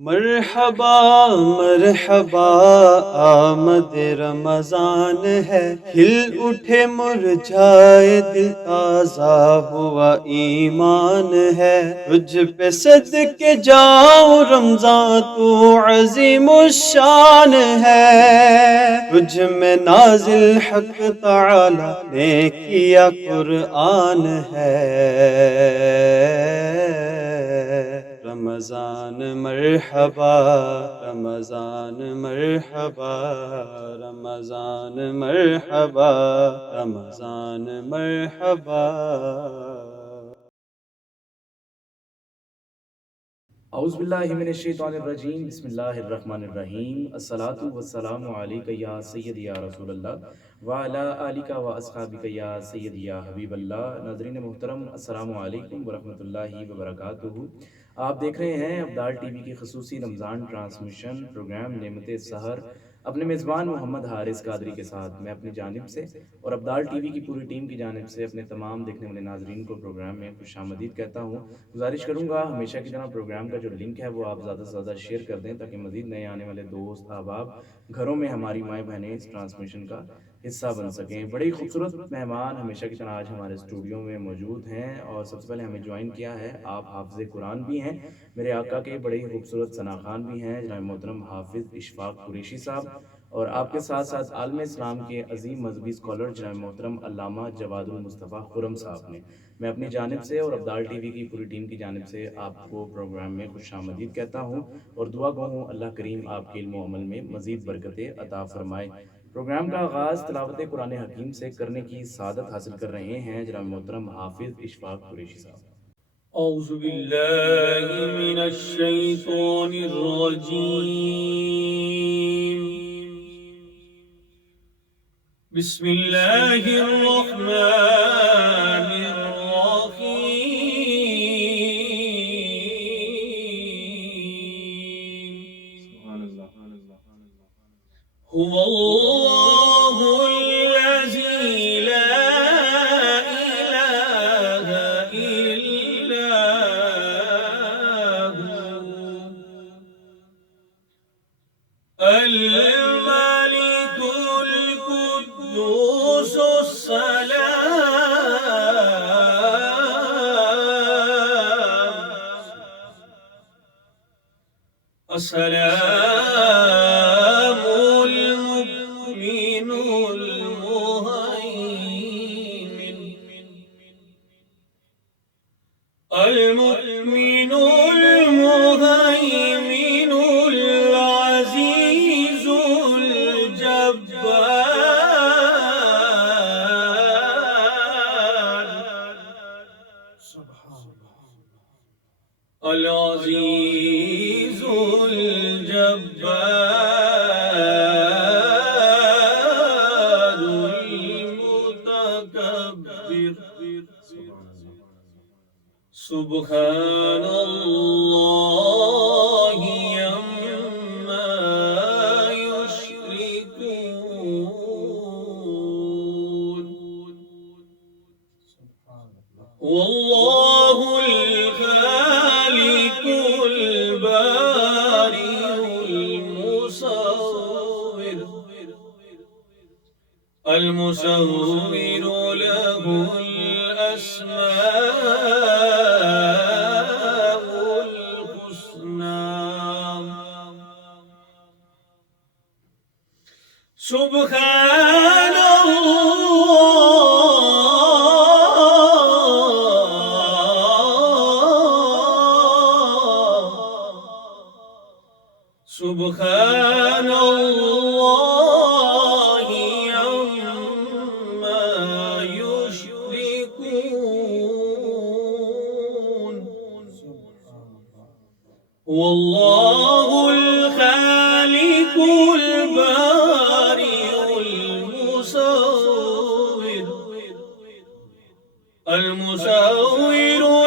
مرحبا مرحبا آمد رمضان ہے، کھل اٹھے مرجھائے دل، تازہ ہوا ایمان ہے۔ تجھ پہ صدقے جاؤں رمضان، تو عظیم الشان ہے۔ تجھ میں نازل حق تعالی نے کیا قرآن ہے۔ رمضان مرحبا رمضان مرحبا رمضان مرحبا رمضان مرحبا۔ اعوذ باللہ من الشیطان الرجیم، بسم اللہ الرحمن الرحیم۔ الصلاۃ والسلام علیک یا سیدی یا رسول اللہ وعلی آلک و اصحابک یا سیدی یا حبیب اللہ۔ ناظرین محترم، السلام علیکم ورحمۃ اللہ وبرکاتہ۔ آپ دیکھ رہے ہیں ابدال ٹی وی کی خصوصی رمضان ٹرانسمیشن پروگرام نعمت سحر، اپنے میزبان محمد حارث قادری کے ساتھ میں اپنی جانب سے اور ابدال ٹی وی کی پوری ٹیم کی جانب سے اپنے تمام دیکھنے والے ناظرین کو پروگرام میں خوش آمدید کہتا ہوں۔ گزارش کروں گا ہمیشہ کی طرح پروگرام کا جو لنک ہے وہ آپ زیادہ سے زیادہ شیئر کر دیں، تاکہ مزید نئے آنے والے دوست احباب گھروں میں ہماری مائیں بہنیں اس ٹرانسمیشن کا حصہ بن سکیں۔ بڑے ہی خوبصورت مہمان ہمیشہ کی طرح آج ہمارے اسٹوڈیو میں موجود ہیں، اور سب سے پہلے ہمیں جوائن کیا ہے، آپ حافظ قرآن بھی ہیں، میرے آقا کے بڑے ہی خوبصورت ثناخوان بھی ہیں، جناب محترم حافظ اشفاق قریشی صاحب، اور آپ کے ساتھ ساتھ عالم اسلام کے عظیم مذہبی اسکالر جناب محترم علامہ جواد المصطفیٰ خرم صاحب نے۔ میں اپنی جانب سے اور ابدال ٹی وی کی پوری ٹیم کی جانب سے آپ کو پروگرام میں خوش آمدید کہتا ہوں، اور دعا گو ہوں اللہ کریم آپ کے علم و عمل میں مزید برکتیں عطا فرمائے۔ پروگرام کا آغاز تلاوت قرآن حکیم سے کرنے کی سعادت حاصل کر رہے ہیں جناب محترم حافظ اشفاق قریشی صاحب۔ اعوذ باللہ من الشیطان الرجیم، بسم اللہ الرحمن الرحیم۔ هو اللہ الذی لا الہ الا هو الملك القدوس السلام المؤمن المهيمن المهيمن العزيز الجبار العزيز الجبار المتكبر سبحان اللہ عما یشرکون۔ واللہ الخالق البارئ المصور له الأسماء الحسنى۔ سبحان اللہ سبحان اللہ عما یشرکون۔ واللہ الخالق البارئ المصور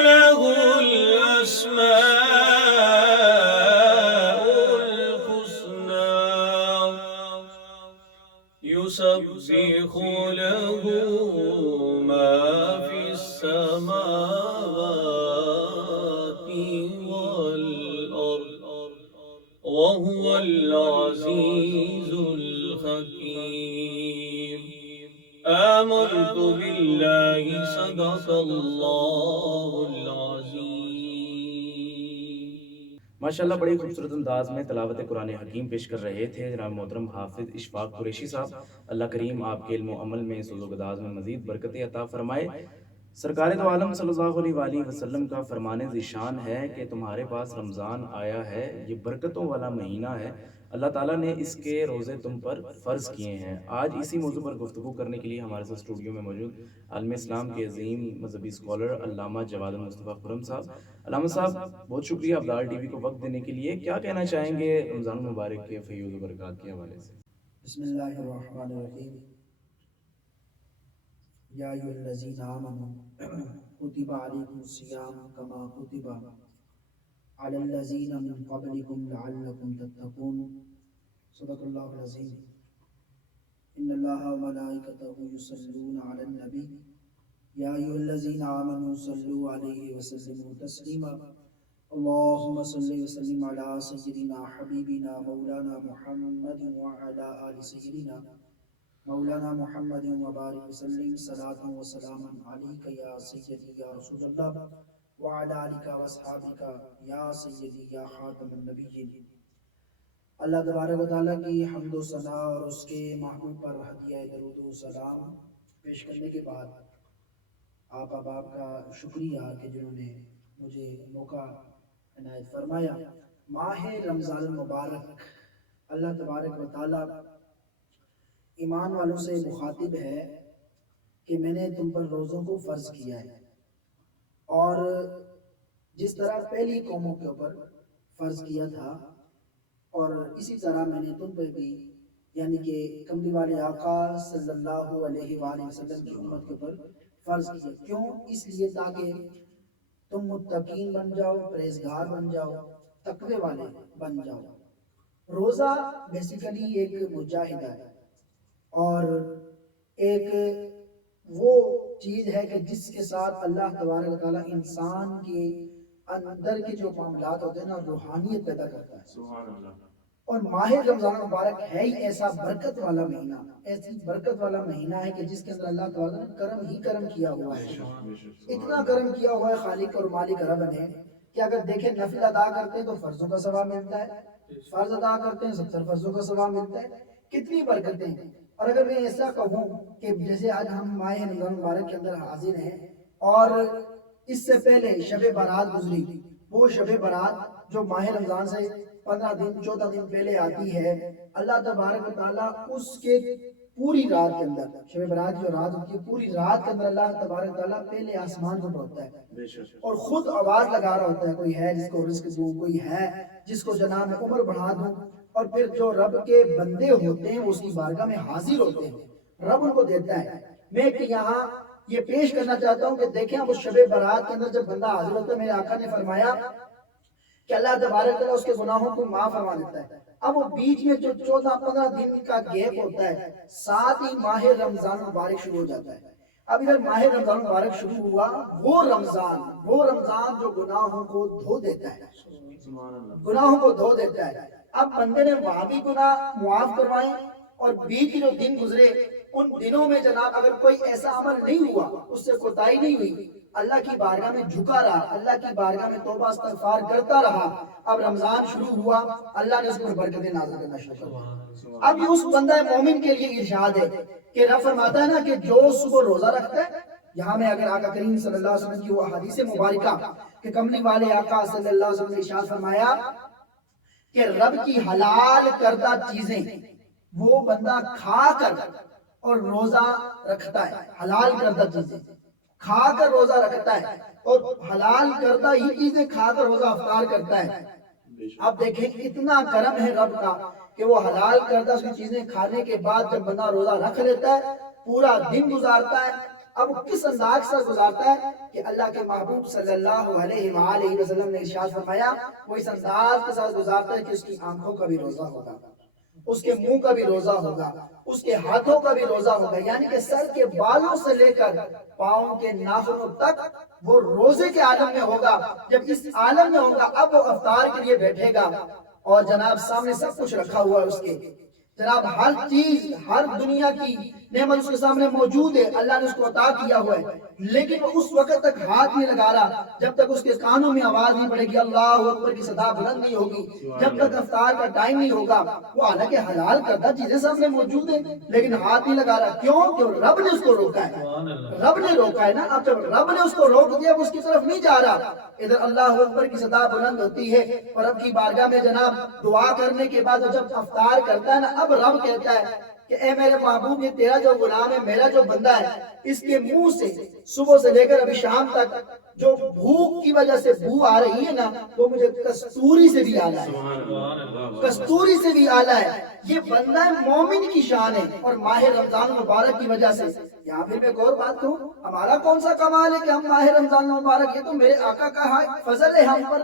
له الأسماء الحسنى يسبح له ما في السماوات والأرض وهو العزيز الحكيم. آمنت بالله صدق الله العظيم. ماشاءاللہ بڑی خوبصورت انداز میں تلاوت قرآن حکیم پیش کر رہے تھے جناب محترم حافظ اشفاق قریشی صاحب. اللہ کریم آپ کے علم و عمل میں سوز و گداز میں مزید برکت عطا فرمائے. سرکار دو عالم صلی اللہ علیہ وآلہ وسلم کا فرمان ذیشان ہے کہ تمہارے پاس رمضان آیا ہے، یہ برکتوں والا مہینہ ہے، اللہ تعالیٰ نے اس کے روزے تم پر فرض کیے ہیں. آج اسی موضوع پر گفتگو کرنے کے لیے ہمارے ساتھ اسٹوڈیو میں موجود عالم اسلام کے عظیم مذہبی اسکالر علامہ جواد المصطفیٰ خرم صاحب. علامہ صاحب بہت شکریہ ابدال ٹی وی کو وقت دینے کے لیے. کیا کہنا چاہیں گے رمضان المبارک کے فیوز و برکات کے حوالے سے؟ بسم اللہ الرحمن الرحیم. یا ایھا الذین آمنوا کتب علیکم الصیام کما کتب علی الذین من قبلکم لعلکم تتقون. صدق اللہ العظیم. ان اللہ وملائکتہ یصلون علی النبی یا ایھا الذین آمنوا صلوا علیہ وسلموا تسلیما. اللہم صلی وسلم علی سیدنا حبیبنا مولانا محمد وعلی آل سیدنا مولانا محمد وبارک وسلم. صلاۃ و سلاما علیک یا سیدی یا رسول اللہ وعلی آلک واصحابک یا سیدی یا خاتم النبیین. اللہ تبارک و تعالیٰ کی حمد و ثنا اور اس کے محبوب پر ہدیہ درود و سلام پیش کرنے کے بعد آپ احباب کا شکریہ کہ جنہوں نے مجھے موقع عنایت فرمایا. ماہ رمضان المبارک اللہ تبارک و تعالیٰ ایمان والوں سے مخاطب ہے کہ میں نے تم پر روزوں کو فرض کیا ہے، اور جس طرح پہلی قوموں کے اوپر فرض کیا تھا اور اسی طرح میں نے تم پر بھی یعنی کہ کملی والے آقا صلی اللہ علیہ وآلہ وسلم کی امت کے اوپر فرض کیا. کیوں؟ اس لیے تاکہ تم متقین بن جاؤ، پرہیزگار بن جاؤ، تقوی والے بن جاؤ. روزہ بیسیکلی ایک مجاہدہ ہے اور ایک وہ چیز ہے کہ جس کے ساتھ اللہ تبارک و تعالیٰ انسان کے اندر کے جو معاملات ہوتے ہیں نا روحانیت پیدا کرتا ہے. سبحان اللہ. اور ماہ رمضان مبارک ہے ہی ایسا برکت والا مہینہ، ایسی برکت والا مہینہ ہے کہ جس کے اندر اللہ تعالیٰ نے کرم ہی کرم کیا ہوا ہے. اتنا کرم کیا ہوا ہے خالق اور مالک رب نے کہ اگر دیکھیں نفل ادا کرتے ہیں تو فرضوں کا ثواب ملتا ہے، فرض ادا کرتے ہیں 70 فرضوں کا ثواب ملتا ہے. کتنی برکتیں ہیں. اور اگر میں ایسا کہوں کہ جیسے آج ہم ماہ رمضان مبارک کے اندر حاضر ہیں اور اس سے پہلے شب برات گزری، وہ شب برات جو ماہ رمضان سے 15 دن 14 دن پہلے آتی ہے، اللہ تبارک و تعالیٰ اس کے پوری رات کے اندر، شب برات جو رات ہوتی ہے پوری رات کے اندر اللہ تبارک و تعالیٰ پہلے آسمان کو پہنچتا ہے اور خود آواز لگا رہا ہوتا ہے کوئی ہے جس کو رزق دوں، کوئی ہے جس کو جناب میں عمر بڑھا دوں. اور پھر جو رب کے بندے ہوتے ہیں اس کی بارگاہ میں حاضر ہوتے ہیں، رب ان کو دیتا ہے. میں یہاں یہ پیش کرنا چاہتا ہوں کہ دیکھیں اب اس شب برات کے اندر جب بندہ حاضر ہوتا ہے، میرے آقا نے فرمایا کہ اللہ تبارک تعالیٰ اس کے گناہوں کو معاف فرما دیتا ہے. اب وہ بیچ میں جو 14-15 دن کا گیپ ہوتا ہے، ساتھ ہی ماہ رمضان مبارک شروع ہو جاتا ہے. اب ادھر ماہ رمضان مبارک شروع ہوا، وہ رمضان جو گناہوں کو دھو دیتا ہے، گناہوں کو دھو دیتا ہے. اب بندے نے وہاں بھی گناہ معاف کروائے اور بیچ جو دن گزرے ان دنوں میں جناب اگر کوئی ایسا عمل نہیں ہوا، اس سے کوتاہی نہیں ہوئی، اللہ کی بارگاہ میں جھکا رہا، اللہ کی بارگاہ میں توبہ استغفار کرتا رہا، اب رمضان شروع ہوا، اللہ نے اس پر برکتیں نازل کرنا شروع کر دیا. اب یہ اس بندہ مومن کے لیے ارشاد ہے کہ رب فرماتا ہے نا کہ جو صبح روزہ رکھتا ہے، یہاں میں اگر آقا کریم صلی اللہ علیہ وسلم کی وہ حدیث مبارکہ کہ کملی والے آقا صلی اللہ علیہ وسلم نے ارشاد فرمایا کہ رب کی حلال کردہ چیزیں وہ بندہ کھا کر اور روزہ رکھتا ہے، حلال کردہ چیزیں کھا کر روزہ رکھتا ہے اور حلال کردہ ہی چیزیں کھا کر روزہ افطار کرتا ہے. اب دیکھیں اتنا کرم ہے رب کا کہ وہ حلال کردہ چیزیں کھانے کے بعد جب بندہ روزہ رکھ لیتا ہے پورا دن گزارتا ہے. اب کس انداز سے گزارتا ہے کہ اللہ کے محبوب صلی اللہ علیہ وآلہ وسلم نے ارشاد فرمایا وہ اس انداز کے ساتھ گزارتا ہے کہ اس کی آنکھوں کا بھی روزہ ہوگا، اس کے منہ کا بھی روزہ ہوگا، اس کے ہاتھوں کا بھی روزہ ہوگا، یعنی کہ سر کے بالوں سے لے کر پاؤں کے ناخنوں تک وہ روزے کے عالم میں ہوگا. جب اس عالم میں ہوگا اب وہ افطار کے لیے بیٹھے گا اور جناب سامنے سب کچھ رکھا ہوا ہے اس کے، جناب ہر چیز، ہر دنیا کی نعمت اس کے سامنے موجود ہے، اللہ نے اس کو عطا کیا ہوا ہے، لیکن وہ اس وقت تک ہاتھ نہیں لگا رہا جب تک اس کے کانوں میں آواز نہیں پڑے گی، اللہ اکبر کی صدا بلند نہیں ہوگی، جب تک افطار کا ٹائم نہیں ہوگا۔ وہ حالانکہ حلال کردہ چیزیں سامنے موجود ہیں لیکن ہاتھ نہیں لگا رہا، کیوں؟ کہ رب نے اس کو روکا ہے، رب نے روکا ہے نا۔ اب جب رب نے اس کو روک دیا، وہ اس کی طرف نہیں جا رہا۔ ادھر اللہ اکبر کی صدا بلند ہوتی ہے اور رب کی بارگاہ میں جناب دعا کرنے کے بعد جب افطار کرتا ہے نا، اب رب کہتا ہے کہ اے میرے محبوب، یہ تیرا جو غلام ہے، میرا جو بندہ ہے، اس کے منہ سے صبح سے لے کر ابھی شام تک جو بھوک کی وجہ سے بو آ رہی ہے نا، وہ مجھے کستوری سے بھی اعلیٰ ہے، کستوری سے بھی اعلیٰ ہے۔ یہ بندہ مومن کی شان ہے۔ اور ماہ رمضان مبارک کی وجہ سے یہاں پھر میں ایک اور بات کہوں، ہمارا کون سا کمال ہے کہ ہم ماہ رمضان مبارک، یہ تو میرے آقا کا فضل ہے ہم پر۔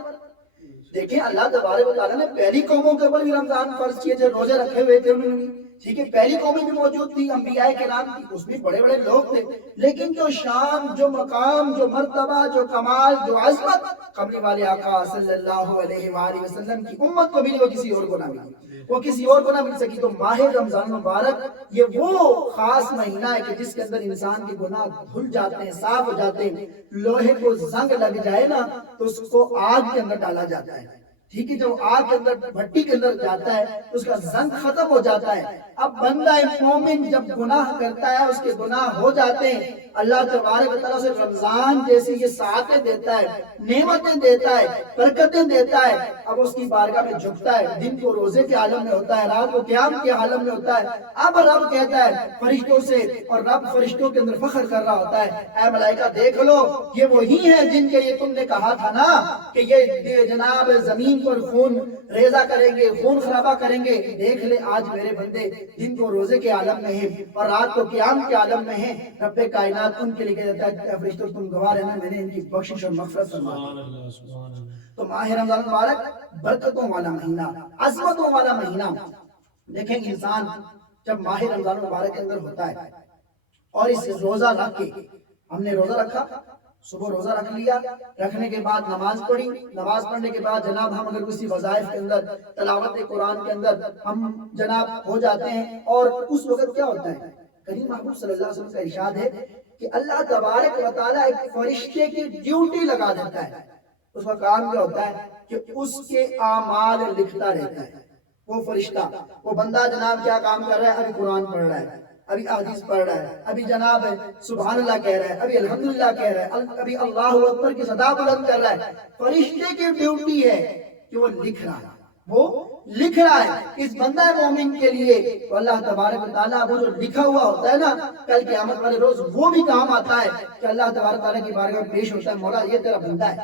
دیکھیں اللہ تبارک و تعالیٰ نے پہلی قوموں کے اوپر بھی رمضان فرض کیے تھے، روزے رکھے ہوئے تھے انہوں نے، ٹھیک ہے، پہلی قومیں بھی موجود تھی، انبیاء کرام کی، اس میں بڑے بڑے لوگ تھے، لیکن جو شان، جو مقام، جو مرتبہ، جو کمال، جو عظمت قمری والے آقا صلی اللہ علیہ وآلہ وسلم کی امت کو ملی، وہ کسی اور کو نہ ملی، وہ کسی اور کو نہ مل سکی۔ تو ماہ رمضان مبارک یہ وہ خاص مہینہ ہے کہ جس کے اندر انسان کے گناہ دھل جاتے ہیں، صاف ہو جاتے ہیں۔ لوہے کو زنگ لگ جائے نا تو اس کو آگ کے اندر ڈالا جاتا ہے، ٹھیک ہے، جب آگ کے اندر بھٹی کے اندر جاتا ہے تو اس کا زنگ ختم ہو جاتا ہے۔ اب بندہ مومن جب گناہ کرتا ہے، اس کے گناہ ہو جاتے ہیں، اللہ تبارک و تعالیٰ سے رمضان جیسی یہ ساعتیں دیتا ہے، نعمتیں دیتا ہے، برکتیں دیتا ہے، اب اس کی بارگاہ میں جھکتا ہے، دن کو روزے کے عالم میں ہوتا ہے، رات کو قیام کے عالم میں ہوتا ہے۔ اب رب کہتا ہے فرشتوں سے، اور رب فرشتوں کے اندر فخر کر رہا ہوتا ہے، اے ملائکہ دیکھ لو، یہ وہی ہیں جن کے لیے تم نے کہا تھا نا کہ یہ جناب زمین پر خون ریزہ کریں گے، خون خرابہ کریں گے، دیکھ لے آج میرے بندے دن کو روزے کے عالم میں ہیں اور رات کو قیام کے عالم میں ہیں۔ رب کائنات ان کے لیے کہتا ہے فرشتوں تم گواہ رہنا، میں نے ان کی بخشش اور مغفرت فرما دی۔ تو ماہ رمضان مبارک برکتوں والا مہینہ، عظمتوں والا مہینہ۔ دیکھیں انسان جب ماہ رمضان مبارک کے اندر ہوتا ہے اور اس روزہ رکھ کے، ہم نے روزہ رکھا، صبح روزہ رکھ لیا، رکھنے کے بعد نماز پڑھی، نماز پڑھنے کے بعد جناب ہم اگر کسی وظائف کے اندر، تلاوت قرآن کے اندر ہم جناب ہو جاتے ہیں، اور اس وقت کیا ہوتا ہے، کریم محبوب صلی اللہ علیہ وسلم کا ارشاد ہے کہ اللہ تبارک و تعالیٰ ایک فرشتے کی ڈیوٹی لگا دیتا ہے۔ اس کا کام کیا ہوتا ہے کہ اس کے اعمال لکھتا رہتا ہے۔ وہ فرشتہ، وہ بندہ جناب کیا کام کر رہا ہے، ابھی قرآن پڑھ رہا ہے، ابھی حدیث پڑھ رہا ہے، ابھی جناب سبحان اللہ کہہ رہا ہے، ابھی الحمدللہ کہہ رہا ہے، ابھی اللہ اکبر کی صدا بلند کر رہا ہے۔ فرشتے کی ڈیوٹی ہے کہ وہ لکھ رہا ہے، وہ لکھ رہا ہے اس بندہ مومن کے لیے۔ تو اللہ تبارک و تعالیٰ وہ جو لکھا ہوا ہوتا ہے نا، کل قیامت والے روز وہ بھی کام آتا ہے کہ اللہ تبارک و تعالیٰ کی بارگاہ میں پیش ہوتا ہے، مولا یہ تیرا بندہ ہے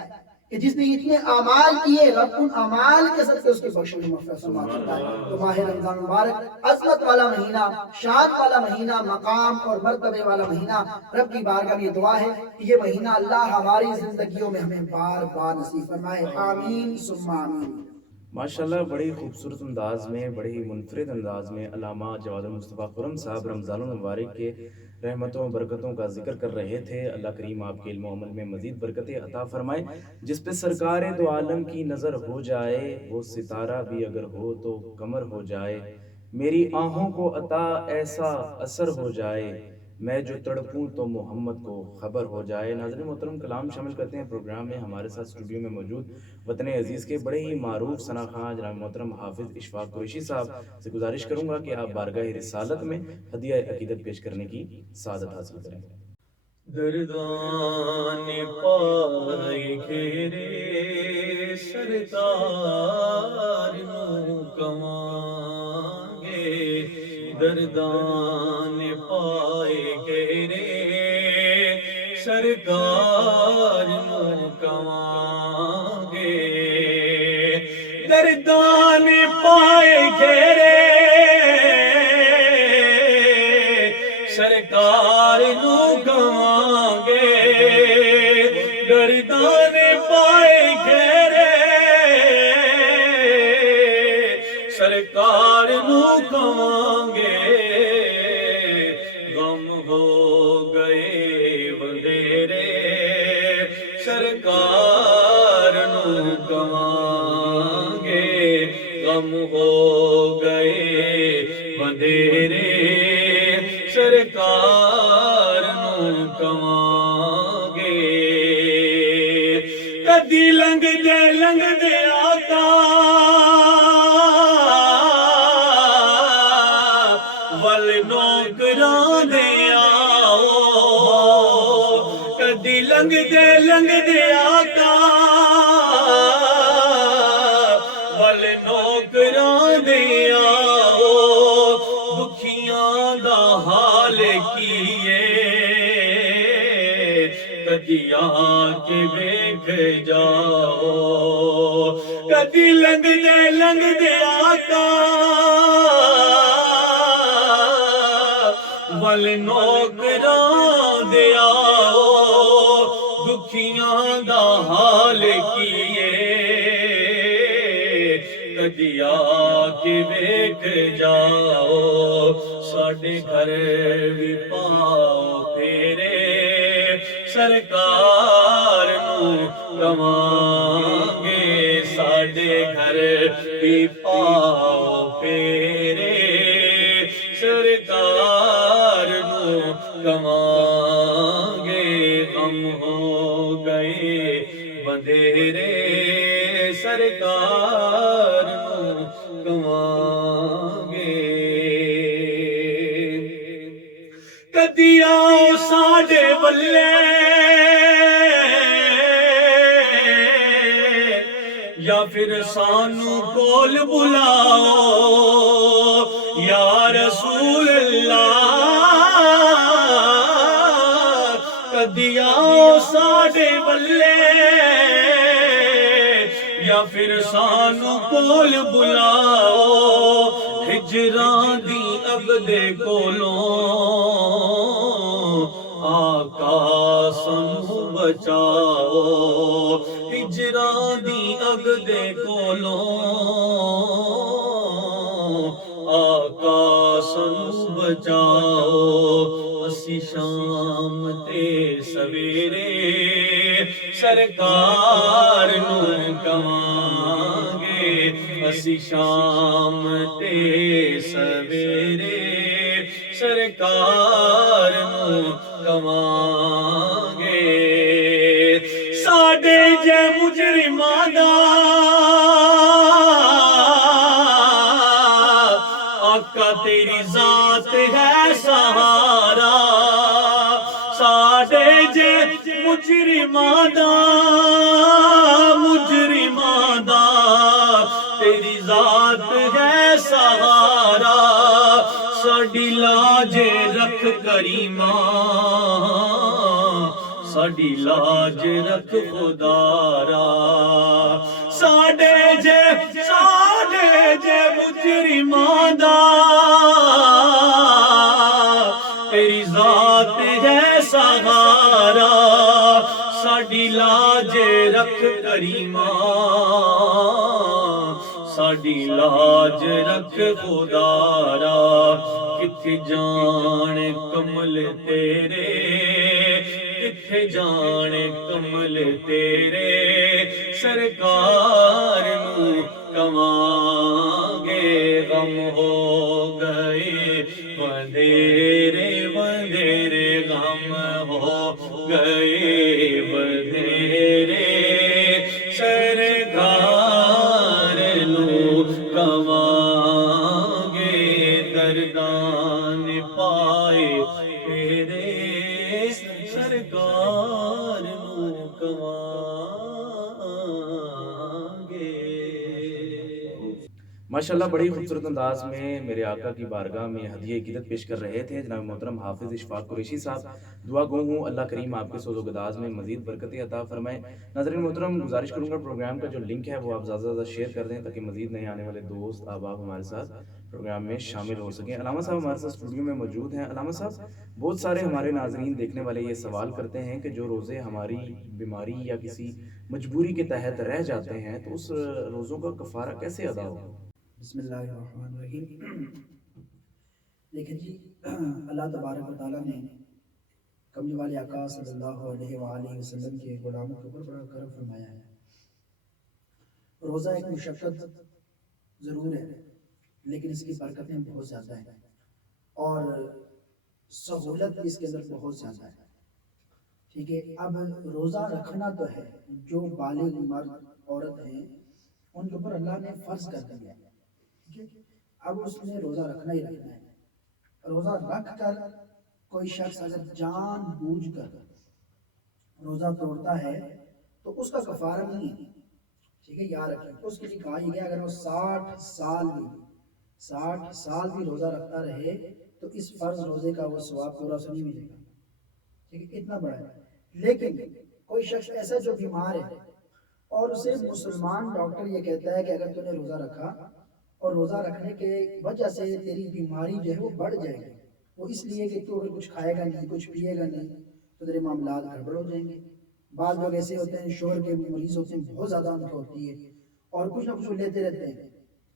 کہ جس نے اتنے اعمال کیے، رب ان اعمال کے صدقے اس کی بخشش و مغفرت فرماتا ہے۔ تو ماہ رمضان مبارک عظمت والا مہینہ، شان والا مہینہ، مقام اور مرتبے والا مہینہ۔ رب کی بارگاہ میں یہ دعا ہے کہ یہ مہینہ اللہ ہماری زندگیوں میں ہمیں بار بار نصیب فرمائے، آمین ثم آمین۔ ماشاءاللہ بڑی خوبصورت انداز میں، بڑی ہی منفرد انداز میں علامہ جواد المصطفیٰ خرم صاحب رمضان المبارک کے رحمتوں و برکتوں کا ذکر کر رہے تھے۔ اللہ کریم آپ کے علم و عمل میں مزید برکتیں عطا فرمائے۔ جس پہ سرکار دو عالم کی نظر ہو جائے، وہ ستارہ بھی اگر ہو تو قمر ہو جائے، میری آنکھوں کو عطا ایسا اثر ہو جائے، میں جو تڑپوں تو محمد کو خبر ہو جائے۔ ناظرین محترم، کلام شامل کرتے ہیں پروگرام میں۔ ہمارے ساتھ اسٹوڈیو میں موجود وطن عزیز کے بڑے ہی معروف ثنا خواں جناب محترم حافظ اشفاق قریشی صاحب سے گزارش کروں گا کہ آپ بارگاہ رسالت میں ہدیہ عقیدت پیش کرنے کی سعادت حاصل کریں۔ دردان پائے گھیرے سرکار نو کمانگے، دردان پائے گھیرے سرکار نو کمانگے، دردان پائے گھیرے سرکار نو گوانگے، دردان پائے گھیرے سرکار نو گوانگے، غم ہو گئے وڈیرے سرکار نو گوانگے، غم ہو گئے وندیرے سرکار نوں کواں گے کدی لنگ دے آقا ول نوکراں دے آؤ کدی لنگ دے آقا ول نوکراں دے آؤ دکھیاں دا حال کیے کدی آ کے ویکھ جاؤ کدی لنگ دے آقا ول نوکراں دے آؤ دکھیاں دا حال کیے کدی آ کے ویکھ جاؤ ساڈے گھر بھی پاؤ پھیرے سرکار نوں کواں گے ساڈے گھر بھی پاؤ پھیرے سرکار نوں کواں گے غم ہو گئے بندھیرے سرکار نوں کواں گے کدی آؤ ساڈے ولے یا پھر سانوں کول بلاؤ یا رسول اللہ کدی آؤ ساڈے ولے یا پھر سانوں کول بلاؤ ہجراں دی اگ دے کولوں آقا سانوں بچاؤ ہجراں دی اگ دے کولوں آقا سانوں بچاؤ اسی شام تے سویرے سرکار نوں کواں گے اسی شام تے سویرے سرکار نوں کواں گے ساڈے جے مجرماں دا آقا تیری ذات ہے سہارا ساڈے جے مجرماں دا تیری ذات ہے سہارا ساڈی لاج رکھ کریماں ساڈی لاج رکھ خدارا ساڈے جے مجرماں دا تیری ذات ہے سہارا ساڈی لاج رکھ کریماں ساڈی لاج رکھ خدارا کتھے جان کمل تیرے کتھے جان کمل تیرے سرکار نوں کواں گے غم ہو گئے وندھیرے غم ہو گئے وندھیرے سرکار نوں کواں گے دردان پائے تیرے سرکار نوں کواں گے ماشاءاللہ بڑی خوبصورت انداز میں میرے آقا کی بارگاہ میں ہدیہ عقیدت پیش کر رہے تھے جناب محترم حافظ اشفاق قریشی صاحب دعا گو ہوں اللہ کریم آپ کے سوز و گداز میں مزید برکتیں عطا فرمائے ناظرین محترم گزارش کروں گا پروگرام کا جو لنک ہے وہ آپ زیادہ سے زیادہ شیئر کر دیں تاکہ مزید نئے آنے والے دوست احباب ہمارے ساتھ پروگرام میں شامل ہو سکیں علامہ صاحب ہمارے ساتھ اسٹوڈیو میں موجود ہیں علامہ صاحب بہت سارے ہمارے ناظرین دیکھنے والے یہ سوال کرتے ہیں کہ جو روزے ہماری بیماری یا کسی مجبوری کے تحت رہ جاتے ہیں تو اس روزوں کا کفارہ کیسے ادا ہوگا بسم اللہ الرحمن الرحیم دیکھیں جی اللہ تبارک و تعالیٰ نے کملی والے آقا صلی اللہ علیہ وآلہ وسلم کے غلاموں کے اوپر بڑا کرم فرمایا ہے روزہ ایک مشقت ضرور ہے لیکن اس کی برکتیں بہت زیادہ ہیں اور سہولت بھی اس کے اندر بہت زیادہ ہے. ٹھیک ہے. اب روزہ رکھنا تو ہے، جو بالغ مرد عورت ہیں ان کے اوپر اللہ نے فرض کر دیا ہے. ٹھیک ہے. اب اس نے روزہ رکھنا ہی رکھنا ہے. روزہ رکھ کر کوئی شخص اگر جان بوجھ کر روزہ توڑتا ہے تو اس کا کفارہ نہیں ہے. ٹھیک ہے. یاد رکھیں اس کے لیے کہا گیا اگر وہ 60 سال بھی روزہ رکھتا رہے تو اس فرض روزے کا وہ ثواب پورا نہیں ملے گا. ٹھیک ہے. اتنا بڑا ہے. لیکن کوئی شخص ایسا جو بیمار ہے اور اسے مسلمان ڈاکٹر یہ کہتا ہے کہ اگر تو نے روزہ رکھا اور روزہ رکھنے کے وجہ سے تیری بیماری جو ہے وہ بڑھ جائے گی، وہ اس لیے کہ تو اگر کچھ کھائے گا نہیں، کچھ پیے گا نہیں تو تیرے معاملات گڑبڑ ہو جائیں گے. بعض لوگ ایسے ہوتے ہیں شوگر کے مریض ہوتے ہیں، بہت زیادہ ان کو ہوتی ہے اور کچھ نہ کچھ لیتے رہتے ہیں.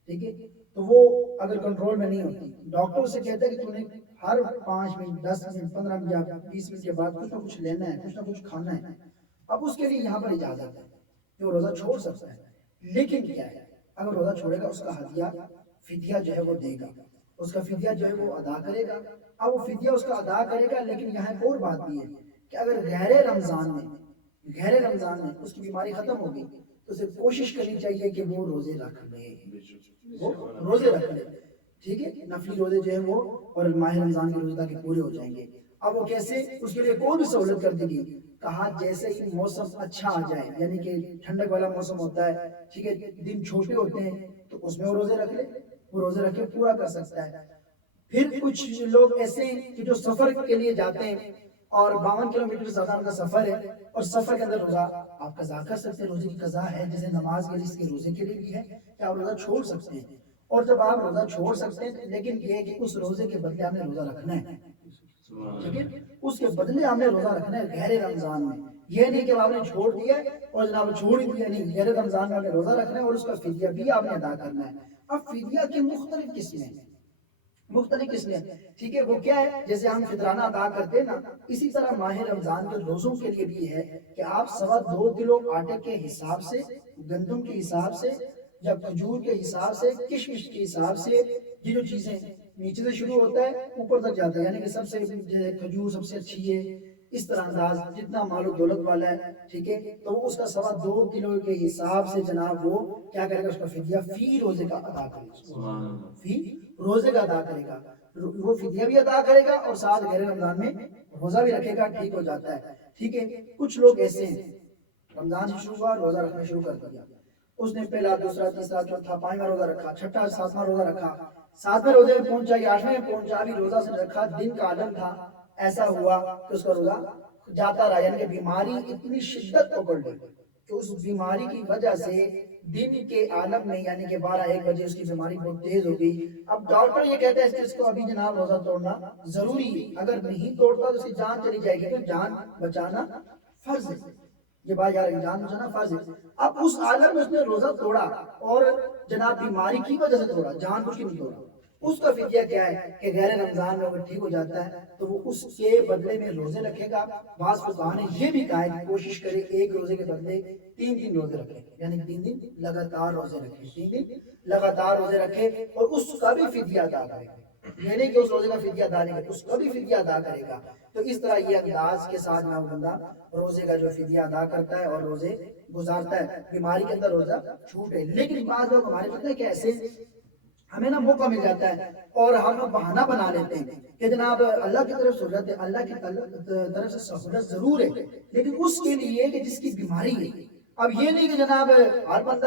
ٹھیک ہے. تو وہ اگر کنٹرول میں نہیں ہوتی، ڈاکٹر سے کہتا ہے کہ تو نے ہر 5 منٹ 10 منٹ 15 منٹ یا 20 منٹ کے بعد کچھ نہ کچھ لینا ہے، کچھ نہ کچھ کھانا ہے. اب اس کے لیے یہاں پر اجازت ہے کہ وہ روزہ چھوڑ سکتا ہے. لیکن کیا ہے، اگر روزہ چھوڑے گا اس کا فدیہ جو ہے وہ دے گا، اس کا فدیہ جو ہے وہ ادا کرے گا. اب وہ فدیہ اس کا ادا کرے گا، لیکن یہاں ایک اور بات بھی ہے کہ اگر غیر رمضان میں اس کی بیماری ختم ہوگی تو اسے کوشش کرنی چاہیے کہ وہ روزے رکھ لے. ٹھیک ہے. نفلی روزے جو ہیں وہ اور ماہ رمضان کے روزے تاکہ پورے ہو جائیں گے. اب وہ کیسے، اس کے لیے کوئی بھی سہولت کر دی گئی. کہا جیسے ہی موسم اچھا آ جائے، یعنی کہ ٹھنڈک والا موسم ہوتا ہے، ٹھیک ہے، دن چھوٹے ہوتے ہیں تو اس میں وہ روزے رکھ لے، وہ روزے رکھ کے پورا کر سکتا ہے. پھر کچھ لوگ ایسے ہیں کہ جو سفر کے لیے جاتے ہیں اور 52 کلومیٹر زیادہ کا سفر ہے اور سفر کے اندر روزہ آپ قضا کر سکتے ہیں. روزے کی قضا ہے جیسے نماز کے لیے، اس کے روزے کے لیے بھی ہے کہ آپ روزہ چھوڑ سکتے ہیں. اور جب آپ روزہ چھوڑ سکتے ہیں لیکن یہ ہے کہ اس روزے کے بدلے آپ نے روزہ رکھنا ہے. ٹھیک ہے. اس کے بدلے آپ نے روزہ رکھنا ہے غیر رمضان میں. یہ نہیں کہ آپ نے چھوڑ دیا اور جناب چھوڑ ہی دیا، نہیں، غیر رمضان میں آپ نے روزہ رکھنا ہے اور اس کا فدیہ بھی آپ نے ادا کرنا ہے. اب فدیہ کی مختلف قسمیں ٹھیک ہے. وہ کیا ہے، جیسے ہم فطرانہ ادا کرتے ہیں نا، اسی طرح ماہ رمضان کے روزوں کے لیے بھی ہے کہ آپ 2.25 کلو آٹے کے حساب سے، گندم کے حساب سے یا کھجور کے حساب سے، کشمش کے حساب سے، یہ جو چیزیں نیچے سے شروع ہوتا ہے اوپر تک جاتا ہے، یعنی کہ سب سے کھجور سب سے اچھی ہے، اس طرح انداز جتنا مال و دولت والا ہے، ٹھیک ہے، تو وہ اس کا 2.25 کلو کے حساب سے جناب وہ کیا کرے گا، اس کا فدیہ فی روزے کا ادا کرے گا. فی روزے کا ادا کرے گا، وہ فدیہ بھی ادا کرے گا اور ساتھ غیر رمضان میں روزہ بھی رکھے گا. ٹھیک ہو جاتا ہے. ٹھیک ہے. کچھ لوگ ایسے ہیں رمضان سے شروع ہوا روزہ رکھنا شروع کر دیا، اس نے پہلا، دوسرا، تیسرا، چوتھا، 5واں روزہ رکھا، چھٹا، 7واں روزہ رکھا، 7ویں روزے میں پہنچا یا 8ویں میں پہنچا، بھی روزہ سے رکھا، دن کا عالم تھا، ایسا ہوا کہ اس کا روزہ جاتا رہا. یعنی کہ بیماری اتنی شدت پکڑ لی کہ اس بیماری کی وجہ سے دن کے عالم میں یعنی کہ 12-1 بجے اس کی بیماری بہت تیز ہو گئی. اب ڈاکٹر یہ کہتا ہے کہ اس کو ابھی جناب روزہ توڑنا ضروری ہے، اگر نہیں توڑتا تو اس کی جان چلی جائے گی، تو جان بچانا فرض ہے. یہ بات یار، جان بچانا فرض ہے. اب اس عالم میں اس نے روزہ توڑا اور جناب بیماری کی وجہ سے توڑا، جان بوجھ کے نہیں توڑا. اس کا فدیہ کیا ہے کہ غیر رمضان میں اگر ٹھیک ہو جاتا ہے تو وہ اس کے بدلے میں روزے رکھے گا. بعض فقہاء نے یہ بھی کہا ہے کہ کوشش کرے ایک روزے کے بدلے 3 دن روزے رکھے، یعنی 3 دن لگاتار روزے رکھے، 3 دن لگاتار روزے رکھے اور اس کا بھی فدیہ ادا کرے گا. یہ نہیں کہ اس روزے کا فدیہ ادا نہیں کرے، اس کا بھی فدیہ ادا کرے گا. تو اس طرح یہ انداز کے ساتھ نہ بندہ روزے کا جو فدیہ ادا کرتا ہے اور روزے گزارتا ہے. بیماری کے اندر روزہ چھوٹے. لیکن بعض لوگ ہمارے پتہ ہے کہ ایسے ہمیں نا موقع مل جاتا ہے اور ہم بہانہ بنا لیتے ہیں کہ جناب اللہ کی طرف سہولت ہے، اللہ کی طرف سے سہولت ضرور ہے، لیکن اس کے لیے کہ جس کی بیماری ہے. اب یہ نہیں کہ جناب ہر بندہ،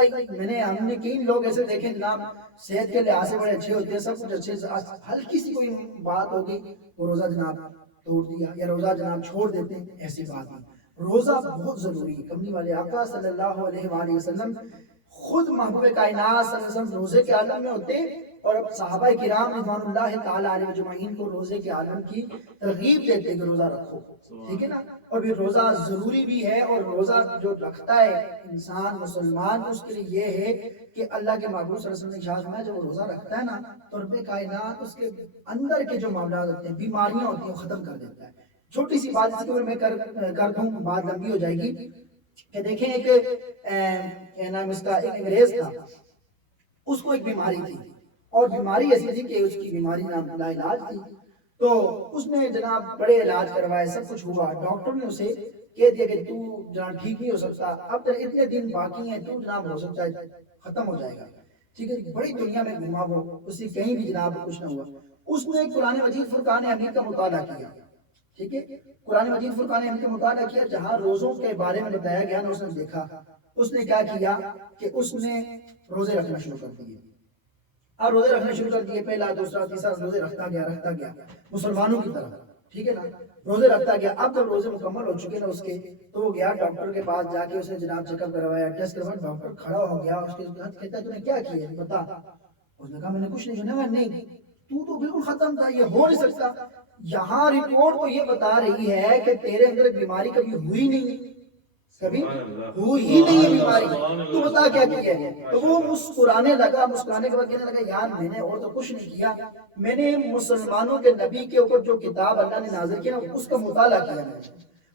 ہم نے کئی لوگ ایسے دیکھیں جناب صحت کے لحاظ سے بڑے اچھے ہوتے ہیں، سب کچھ اچھے سے، ہلکی سی کوئی بات ہوگی وہ روزہ جناب توڑ دیا یا روزہ جناب چھوڑ دیتے ہیں. ایسی بات نہیں. روزہ بہت ضروری ہے. کملی والے آقا صلی اللہ علیہ وآلہ وسلم خود محبوب کائنات صلی اللہ علیہ وسلم روزے کے عالم میں ہوتے اور اب صحابہ کرام رضوان اللہ تعالی علیہ اجمعین کو روزے کے عالم کی ترغیب دیتے کہ روزہ رکھو. ٹھیک ہے نا. اور پھر روزہ ضروری بھی ہے، اور روزہ جو رکھتا ہے انسان مسلمان اس کے لیے یہ ہے کہ اللہ کے محبوب صلی اللہ علیہ وسلم نے ارشاد فرمایا جب وہ روزہ رکھتا ہے نا تو رب کائنات اس کے اندر کے جو معاملات ہوتے ہیں، بیماریاں ہوتی ہیں، ختم کر دیتا ہے. چھوٹی سی بات اس کے میں کر دوں، بات لمبی ہو جائے گی، کہ دیکھیں ایک نام اس کا ایک انگریز تھا، 2 دن 3 دن 4 دن روزہ رکھتا تھا. 3 دن 4 دن روزہ رکھتا تھا. 3 دن 4 دن روزہ رکھتا تھا. 3 دن 4 دن روزہ رکھتا تھا. 3 دن 4 دن روزہ رکھتا تھا. اب اس کو ایک بیماری تھی اور بیماری ایسی تھی کہ اس کی بیماری لا علاج تھی. تو اس نے جناب بڑے علاج کروائے, سب کچھ ہوا. ڈاکٹر نے اسے کہہ دیا کہ تو جناب ٹھیک نہیں ہو سکتا, اب تک اتنے دن باقی ہیں, تو جناب ہو سکتا ہے ختم ہو جائے گا. ٹھیک ہے, بڑی دنیا میں گھوما وہ, اسے کہیں بھی جناب کچھ نہ ہوا. اس نے قرآن مجید فرقان حمید کا مطالعہ کیا. ٹھیک ہے, قرآن مجید فرقان حمید کا مطالعہ کیا, جہاں روزوں کے بارے میں بتایا گیا نا, اس نے دیکھا. اس نے کیا کیا کہ اس نے روزے رکھنا شروع کر دیے. اب روزے رکھنا شروع کر دیے, پہلا دوسرا تیسرا روزے رکھتا گیا مسلمانوں کی طرح. ٹھیک ہے نا, روزے رکھتا گیا. اب جب روزے مکمل ہو چکے نا اس کے, تو وہ گیا ڈاکٹر کے پاس, جا کے اس نے جناب چیک اپ کروایا, ٹیسٹ کروایا. ڈاکٹر کھڑا ہو گیا, اس کے ہاتھ کہتا ہے تو نے کیا کیا ہے بتا. اس نے کہا میں نے کچھ نہیں. سنا نہیں, تو بالکل ختم تھا, یہ ہو نہیں سکتا. یہاں رپورٹ تو یہ بتا رہی ہے کہ تیرے اندر بیماری کبھی ہوئی نہیں, کبھی ہوئی ہی نہیں ہے بیماری, تو بتا کیا کیا ہے. تو وہ مسکرانے لگا. مسکرانے کے بعد کہنے لگا یار میں نے اور تو کچھ نہیں کیا, میں نے مسلمانوں کے نبی کے اوپر جو کتاب اللہ نے نازل کیا نا اس کا مطالعہ کیا.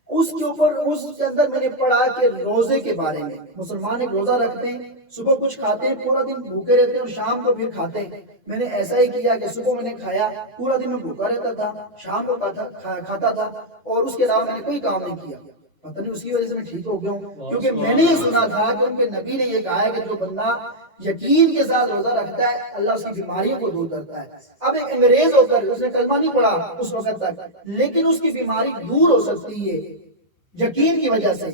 اس کے اوپر اس کے اندر میں نے پڑھا کہ روزے کے بارے میں. مسلمان ایک روزہ رکھتے ہیں, صبح کچھ کھاتے ہیں, پورا دن بھوکے رہتے ہیں اور شام کو پھر کھاتے ہیں. میں نے ایسا ہی کیا کہ صبح میں نے کھایا, پورا دن میں بھوکا رہتا تھا, شام کو کھاتا تھا, اور اس کے علاوہ میں نے کوئی کام نہیں کیا. پتہ نہیں اس کی وجہ سے میں ٹھیک ہو گیا ہوں, کیونکہ میں نے یہ سنا تھا کہ ان کے نبی نے یہ کہا ہے کہ جو بندہ یقین کے ساتھ روزہ رکھتا ہے اللہ اس کی بیماریوں کو دور کرتا ہے. اب ایک انگریز ہو کر اس نے کلمہ نہیں پڑھا اس وقت تک, لیکن اس کی بیماری دور ہو سکتی ہے یقین کی وجہ سے.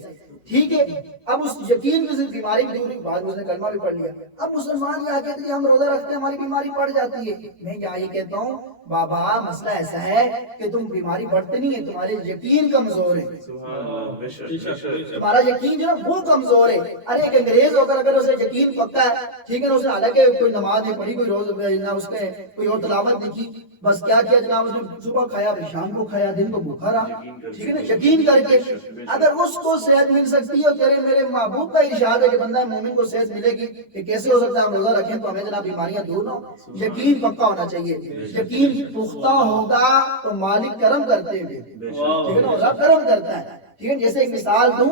ٹھیک ہے, اب اس یقین کی بیماری دور ہوئی, بعد میں اس نے کلمہ بھی پڑھ لیا. اب مسلمان یہ کہتے ہیں ہم روزہ رکھتے ہیں ہماری بیماری بڑھ جاتی ہے. میں کیا یہ کہتا ہوں بابا مسئلہ ایسا ہے کہ تم بیماری بڑھتے نہیں ہے, تمہارے یقین کمزور ہے. تمہارا یقین جو ہے وہ کمزور ہے. ارے ایک انگریز ہو کر اگر اسے یقین پکا ہے, ٹھیک ہے نا, اس نے حالانکہ کوئی نماز نہیں پڑھی, کوئی روز نہ اس نے کوئی اور تلاوت نہیں کی, بس کیا کیا جناب, اس نے صبح کھایا پھر شام کو کھایا, دن کو بھوکا رہا. ٹھیک ہے نا, یقین کر کے. اگر اس کو صحت مل سکتی ہے, اور تیرے میرے محبوب کا ارشاد ہے کہ بندہ مومن کو صحت ملے گی, کہ کیسے ہو سکتا ہے ہم روزہ رکھیں تو ہمیں جناب بیماریاں دور نہ ہو. یقین پکا ہونا چاہیے. یقین پختہ ہوگا تو مالک کرم کرتے ہیں. ٹھیک ہے نا, رب کرم کرتا ہے. ٹھیک ہے, جیسے ایک مثال دوں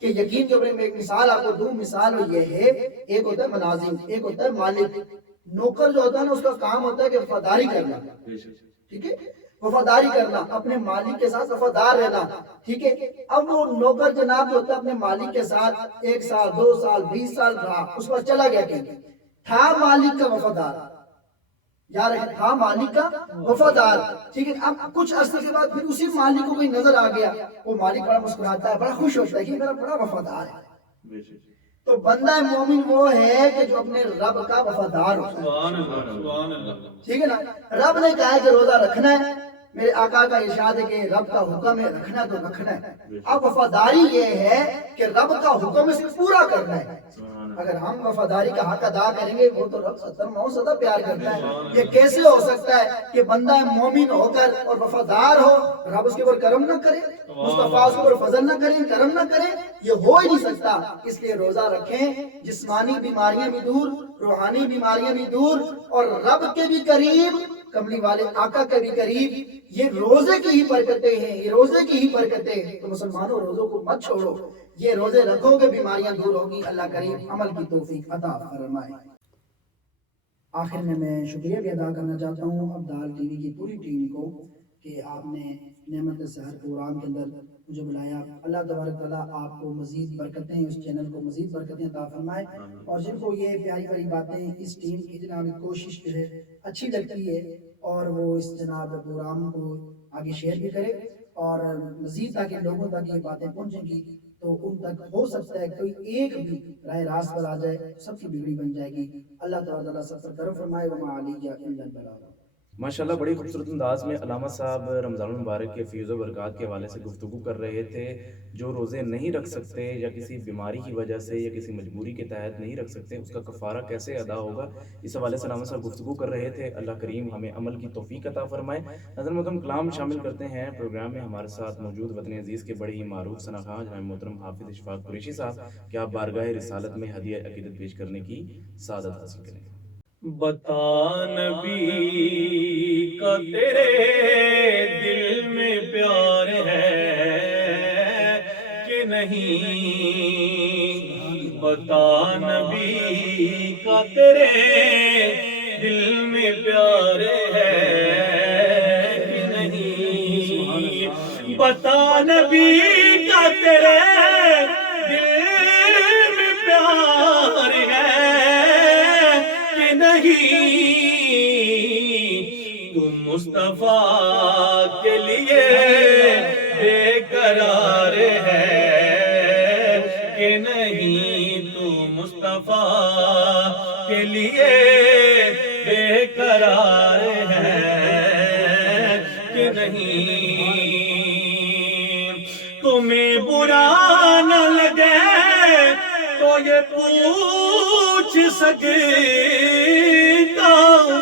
کہ یقین کے اوپر میں ایک مثال آپ کو دوں. مثال یہ ہے, ایک ہوتا ہے ملازم, ایک ہوتا ہے مالک. نوکر جو ہوتا ہے نا اس کا کام ہوتا ہے کہ وفاداری کرنا. ٹھیک ہے, وفاداری کرنا, اپنے مالک کے ساتھ وفادار رہنا. ٹھیک ہے, اب وہ نوکر جناب جو ہوتا ہے اپنے مالک کے ساتھ 1 سال 2 سال 20 سال رہا, اس پر چلا گیا کہیں, تھا مالک کا وفادار, یار تھا مالک کا وفادار. ٹھیک ہے, اب کچھ عرصے کے بعد پھر اسی مالک کو کوئی نظر آ گیا, وہ مالک بڑا مسکراتا ہے, بڑا خوش ہوتا ہے کہ میرا بڑا وفادار ہے. تو بندہ مومن وہ ہے کہ جو اپنے رب کا وفادار ہوتا ہے. سبحان اللہ, سبحان اللہ. ٹھیک ہے نا, رب نے کہا ہے کہ روزہ رکھنا ہے, میرے آقا کا ارشاد ہے کہ رب کا حکم ہے رکھنا تو رکھنا ہے. اب وفاداری یہ ہے کہ رب کا حکم اسے پورا کرنا ہے. اگر ہم وفاداری کا حق ادا کریں گے, وہ تو رب 70-9 پیار کرتا ہے. یہ کیسے ہو سکتا ہے کہ بندہ مومن ہو کر اور وفادار ہو, رب اس کے اوپر کرم نہ کرے, مصطفیٰ اس کے اوپر فضل نہ کرے, کرم نہ کرے؟ یہ ہو ہی نہیں سکتا. اس لیے روزہ رکھیں, جسمانی بیماریاں بھی دور, روحانی بیماریاں بھی دور, اور رب کے بھی قریب, کملی والے آقا کے بھی قریب. یہ روزے کی ہی برکتیں ہیں, یہ روزے کی ہی برکتیں ہیں. تو مسلمانوں روزوں کو مت چھوڑو, یہ روزے رکھو گے بیماریاں دور ہوگی. اللہ کریم عمل کی توفیق عطا فرمائے. آخر میں شکریہ بھی ادا کرنا چاہتا ہوں ابدال ٹی وی کی پوری ٹیم کو کہ آپ نے نعمت سحر پروگرام کے اندر مجھے بلایا. اللہ تبارک تعالیٰ آپ کو مزید برکتیں, اس چینل کو مزید برکتیں عطا فرمائے. اور جن کو یہ پیاری پیاری باتیں اس ٹیم کی جناب کوشش جو ہے اچھی لگتی ہے, اور وہ اس جناب پروگرام کو آگے شیئر بھی کرے, اور مزید تاکہ لوگوں تک یہ باتیں پہنچیں گی, تو ان تک ہو سکتا ہے کوئی ایک بھی راہ راست پر آ جائے, سب کی بگڑی بن جائے گی. اللہ تعالیٰ سب پر کرم فرمائے. وما علیہ الا البلاغ. ماشاءاللہ بڑی خوبصورت انداز میں علامہ صاحب رمضان المبارک کے فیض و برکات کے حوالے سے گفتگو کر رہے تھے. جو روزے نہیں رکھ سکتے یا کسی بیماری کی وجہ سے یا کسی مجبوری کے تحت نہیں رکھ سکتے, اس کا کفارہ کیسے ادا ہوگا, اس حوالے سے علامہ صاحب گفتگو کر رہے تھے. اللہ کریم ہمیں عمل کی توفیق عطا فرمائے. نظر محترم کلام شامل کرتے ہیں پروگرام میں. ہمارے ساتھ موجود وطن عزیز کے بڑے ہی معروف ثناخواں جناب محترم حافظ اشفاق قریشی صاحب, کہ آپ بارگاہ رسالت میں ہدیہ عقیدت پیش کرنے کی سعادت حاصل کریں. بتا نبی کا تیرے دل میں پیار ہے کہ نہیں, بتا نبی کا تیرے دل میں پیار ہے کہ نہیں، بتا نبی کا تیرے دل میں پیار ہے کہ نہیں، تم مصطفیٰ کے لیے بے قرار ہے کہ نہیں، تو مصطفیٰ کے لیے بے قرار ہے کہ نہیں، تمہیں برا نہ لگے تو یہ پوچھ سکتا ہوں،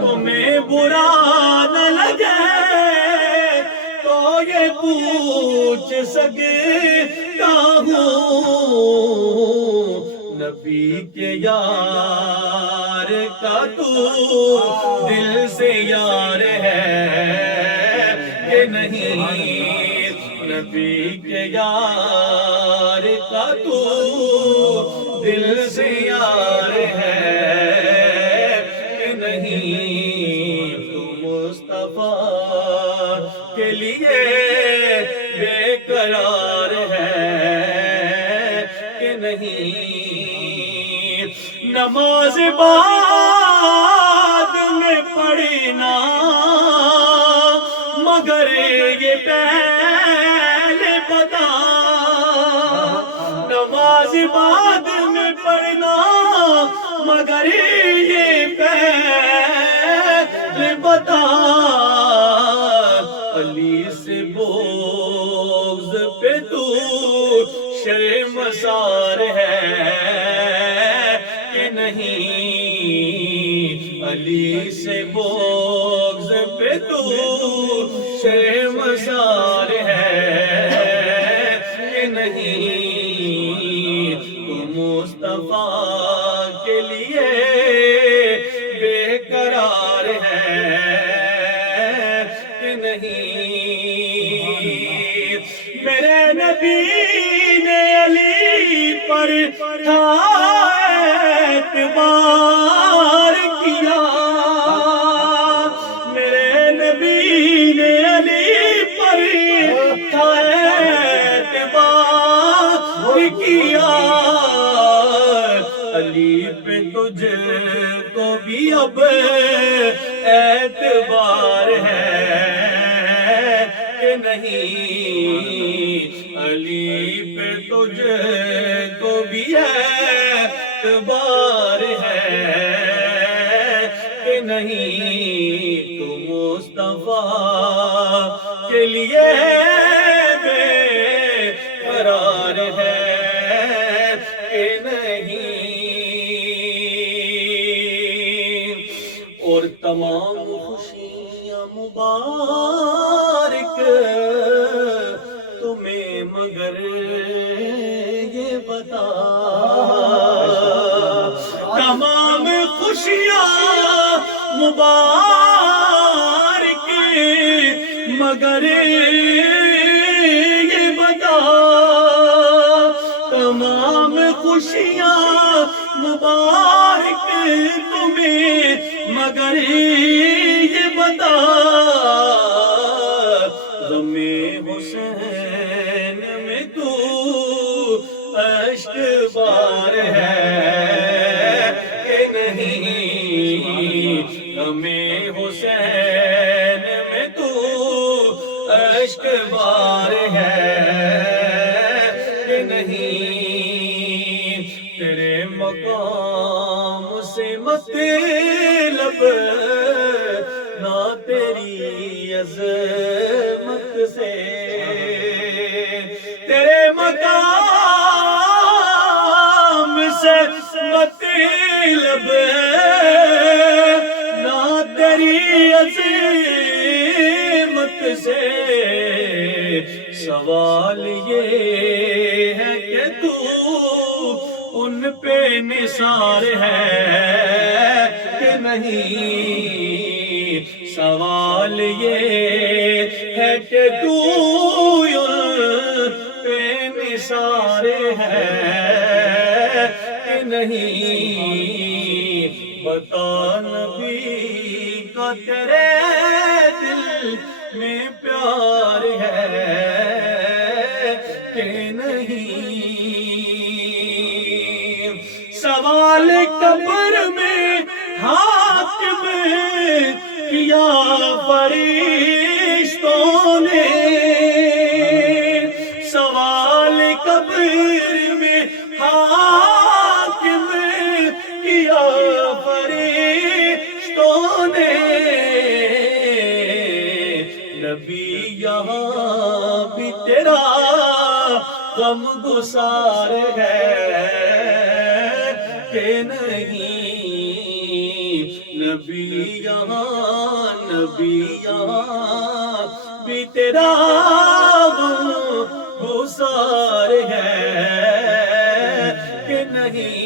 تمہیں برا نہ لگے تو یہ پوچھ سکتا ہوں، نبی کے یار کا تو دل سے یار ہے کہ نہیں، نبی کے یار کا تو دل سے یار ہے کہ نہیں، تو مصطفیٰ کے لیے بے قرار ہے کہ نہیں، نماز بعد میں پڑھنا مگر یہ پہلے بتا، نماز بعد میں پڑھنا مگر یہ پہلے بتا، علی سے بغض پہ تو شرمسار ہے کہ نہیں، علی سے بغض پہ تو شرمسار ہے کہ نہیں، تو مصطفیٰ کے لیے بے قرار ہے کہ نہیں، میرے نبی نے علی پر تھا اعتبار کیا، میرے نبی نے علی پر تھا اعتبار کیا، علی پہ تجھ کو بھی اب اعتبار ہے کہ نہیں، علی پہ تجھ کو بھی اعتبار ہے کہ نہیں، تو مصطفیٰ کے لیے بے قرار ہے کہ نہیں، اور تمام خوشیاں مبارک تمہیں مگر یہ بتا، تمام خوشیاں مبارک مگر یہ بتا، تمام خوشیاں مبارک تمہیں مگر یہ بتا، غم حسین میں تو اشک بار ہے کہ نہیں، غم حسین میں تو اشک بار ہے کہ نہیں، تیرے مقام سے مطلب نہ تیری عظمت سے، تیرے مقام سے مطلب نہ تیری عظمت سے، سوال یہ ہے کہ تو ان پہ نثار ہے کہ نہیں، سوال یہ ہے کہ تو ان پہ نثار ہے بتا نبی کا تیرے دل میں پیار ہے کہ نہیں؟ سوال قبر میں حاکم کیا فرشتوں نے، سوال قبر میں حاکم کیا فرشتوں نے، نبی یہاں بھی تیرا غم گسار ہے کہ نہیں؟ نبی یہاں بھی تیرا غم گسار ہے کہ نہیں؟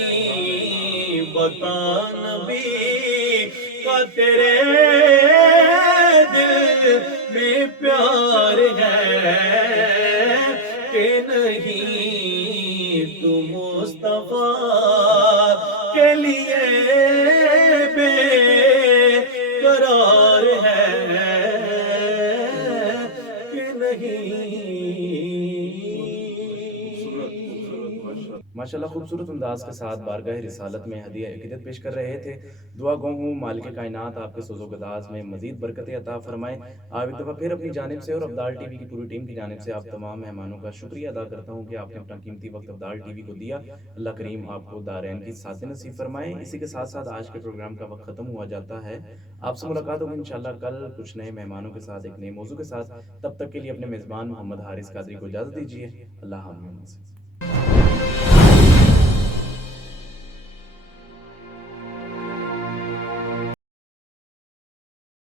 بتا نبی کا تیرے دل میں پیار ہے کہ نہیں؟ تو مصطفیٰ کے لیے بے قرار ہے کہ نہیں؟ ماشاءاللہ خوبصورت انداز کے ساتھ بارگاہ رسالت میں ہدیہ عقیدت پیش کر رہے تھے۔ دعا گو ہوں مالک کائنات آپ کے سوز و گداز میں مزید برکتیں عطا فرمائے۔ آپ ایک دفعہ پھر اپنی جانب سے اور ابدال ٹی وی کی پوری ٹیم کی جانب سے آپ تمام مہمانوں کا شکریہ ادا کرتا ہوں کہ آپ نے اپنا قیمتی وقت ابدال ٹی وی کو دیا۔ اللہ کریم آپ کو دارین کی سعادت نصیب فرمائے۔ اسی کے ساتھ ساتھ آج کے پروگرام کا وقت ختم ہوا جاتا ہے۔ آپ سے ملاقات ہوگی انشاءاللہ کل کچھ نئے مہمانوں کے ساتھ، ایک نئے موضوع کے ساتھ۔ تب تک کے لیے اپنے میزبان محمد حارث قادری کو اجازت دیجیے۔ اللہ حافظ۔